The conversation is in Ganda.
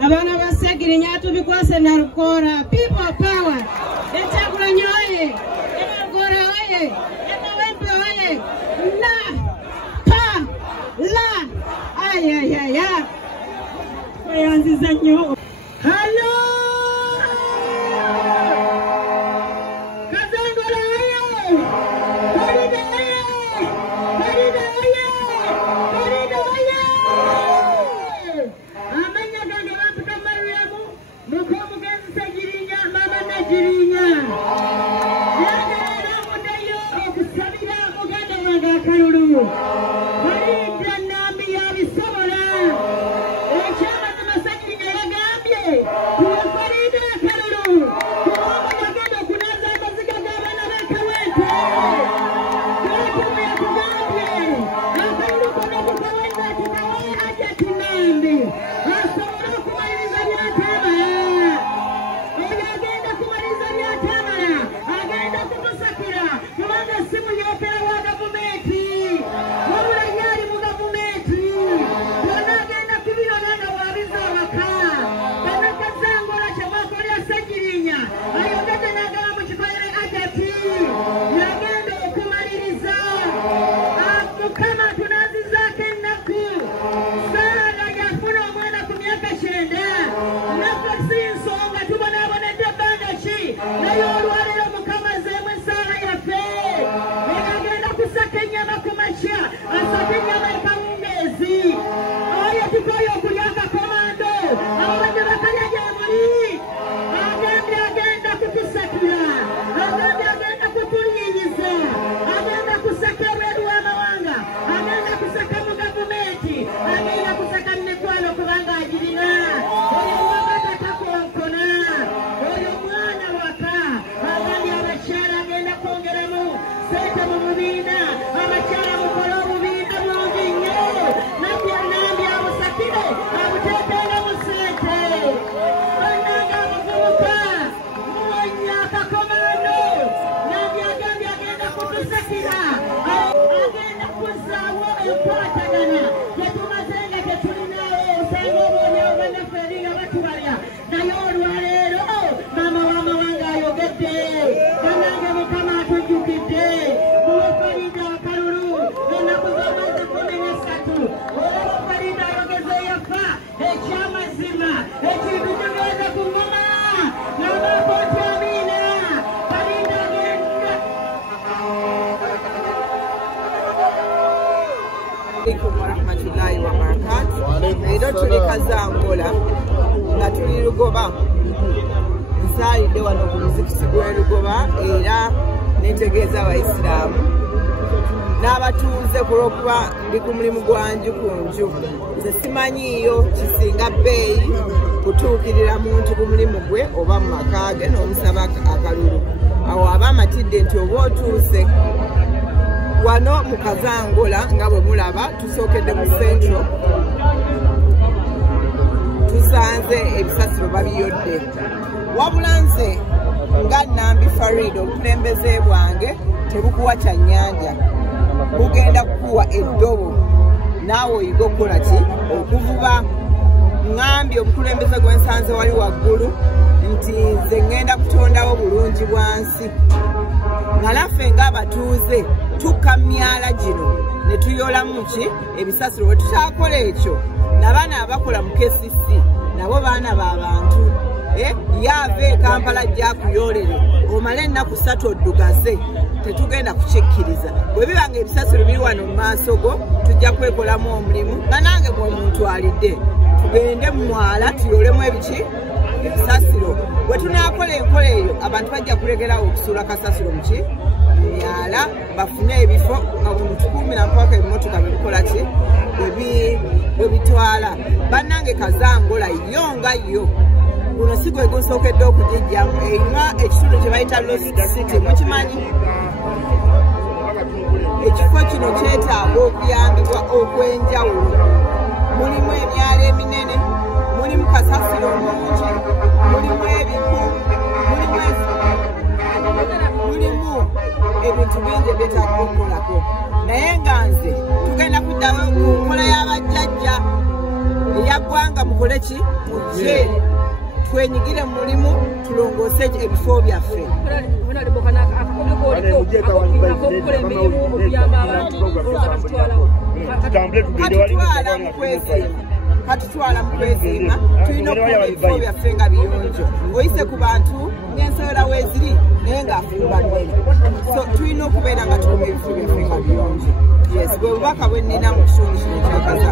abana basegirinya tubikwase na rukora people power echakula nyoye rukora oye emawembe oye la pa la ay bayanziza nyo hello kazangola oye Farida oye Farida oye Farida oye amanya ganga bantu kamariyemu muko mugenzi segirinya mama najirinya yagera mudayo okusabira muganda wanga kalulu Farida nami yabisobola ekyama namasegirinya yagambye Farida kalulu kuba yagenda okunaza amaziga g'abaana b'ekawente warahmatullahi wabarakatuh. Leero tuli Kazangola nga tuli Lugoba. Nsaalidde wano ku muzikiti gw'e Lugoba era netegeeza Abaisiraamu n'abatuuze kulwokuba ndi ku mulimu gwanju ku nju. Nze simanyiiyo kisinga bbeeyi kutuukirira muntu ku mulimu gwe oba mu maka ge n'omusaba akalulu. Awo aba amatidde nti oba otuuse wano mu Kazangola nga bwe mulaba tusookedde mu Central tusanze ebisasiro babiyodde. Wabula nze nga Nambi Farida obukulembeze bwange tebukuwa kya nnyanja, bugenda kukuwa eddobo naawe oyiga okukola ki okuvuba. Ngambye obukulembeze gwensanze wali waggulu nti nze ngenda kutondawo bulungi bwansi nga naffe ng'abatuuze tukka myala gino ne tuyolamu ki ebisasiro. Bwe tukyakola ekyo n'abaana abakola mu KCC nabo baana b'abantu yaava e Kampala ajja kuyoolere omale ennaku 3 oddugaze tetugenda kukikkiriza. Bwe biba nga ebisasiro biri wano mu maaso go tujja kwekolamu omulimu nga nange bw'omuntwalidde tugende mu mwala tuyolemu ebiki ebisasiro. Bwe tunaakola enkola eyo abantu bajja kulegerawo okusuula kasasiro muki mu myala bafune ebifo nga bwe tukuumira mpaka ebimotoka bebikola ki bwe bitwala. Bannange Kazangola yo nga yo guno si gwe gusookedde okugijjamu enywa ekitundu kye bayita Lost City. Mukimanyi ekifo kino kyetaaga okuyambibwa okwenjawulo. Mulimu emyalo eminene, mulimu kasasiro omungi, mulimu ebiku, mulimu ebintu bingi ebyetaaga okukolako. Naye nga nze tugenda kuddamu ku nkola y'abajjajja eyaggwanga mu mukole ki mujje twenyigire mu mulimu tulongoose ebifo byaffe. Katutwala mu kwesiima tulina okuba ebifo byaffe nga biyonjo oyise ku bantu ng'ensawera weeziri naye ng'afumbaddene so tulina okubeera nga tukuma ebifo byaffe nga biyonjo. Yes, bwe bubaka bwe nnina mu kitundu kino kyakaza.